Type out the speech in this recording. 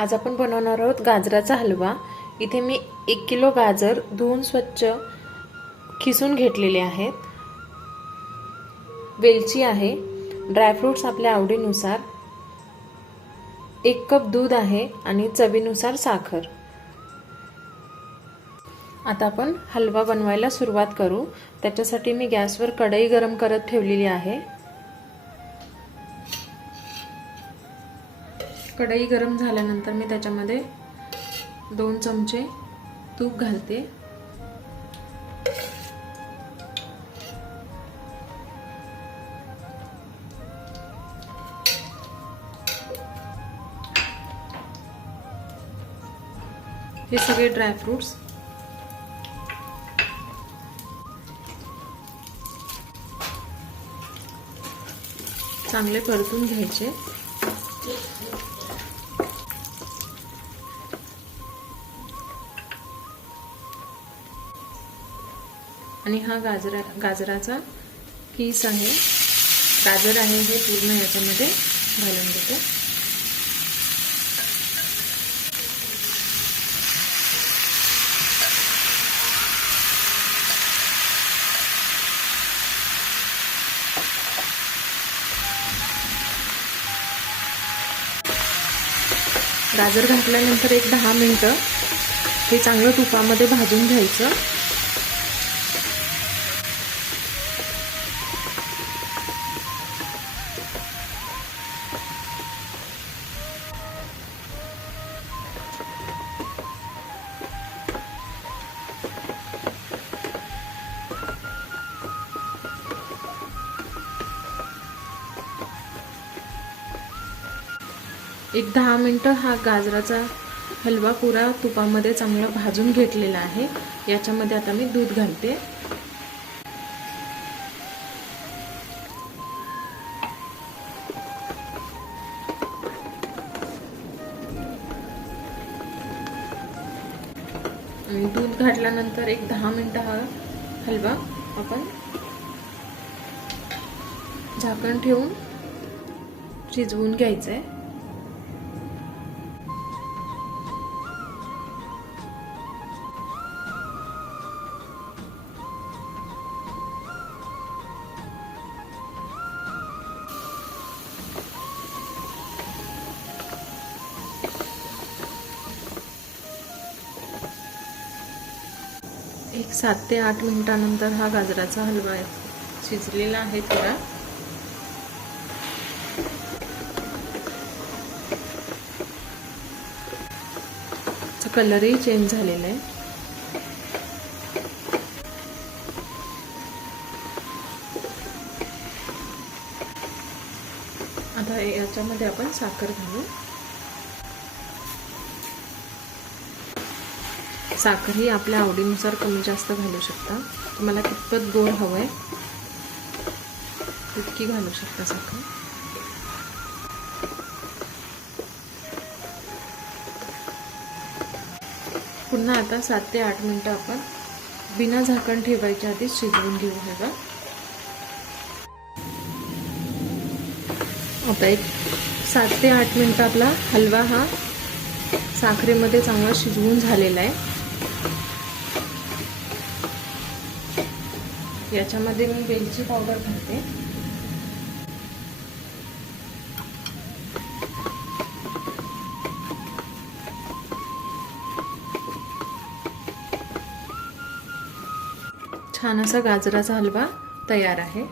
आज आपण बनवणार आहोत गाजराचा हलवा। इथे मी 1 किलो गाजर धुवून स्वच्छ खिसून घेतलेले आहेत। वेलची आहे, ड्रायफ्रुट्स आपल्या आवडीनुसार, 1 कप दूध आहे आणि चवीनुसार साखर। आता आपण हलवा बनवायला सुरुवात करू। त्याच्यासाठी मी गॅसवर कढई गरम करत ठेवलेली आहे। कढई गरम झाल्यानंतर मी त्याच्यामध्ये 2 चमचे तूप घालते। हे सगळे ड्रायफ्रुट्स चांगले परतून घ्यायचे। आणि हा गाजराचा किस आहे, गाजर आहे, हे पूर्ण याच्यामध्ये घालून देते। गाजर घातल्यानंतर एक 10 मिनिटं हे चांगलं तुपामध्ये भाजून घ्यायचं। एक 10 मिनिटं हा गाजराचा हलवा पुरा तुपामध्ये चांगला भाजून घेतलेला आहे। याच्यामध्ये आता मी दूध घालते। आणि दूध घातल्यानंतर एक 10 मिनिटं हा हलवा आपण झाकण ठेवून शिजवून घ्यायचा आहे। एक 7 ते 8 मिनिटांनंतर हा गाजराचा हलवा शिजलेला आहे थोडा। कलरही चेंज झालेला आहे। आता याच्यामध्ये आपण साखर घालू। साखर ही आपल्या आवडीनुसार कमी जास्त घालू शकता। तुम्हाला कितपत गोड हवंय तितकी घालू शकता साखर। पुन्हा आता 7 ते 8 मिनिटं आपण बिना झाकण ठेवायच्या आधी शिजवून घेऊ हवा। आता एक 7 ते 8 मिनिटं आपला हलवा हा साखरेमध्ये चांगला शिजवून झालेला आहे। याच्यामध्ये मी वेलची पावडर घालते। छान असा गाजराचा हलवा तयार आहे।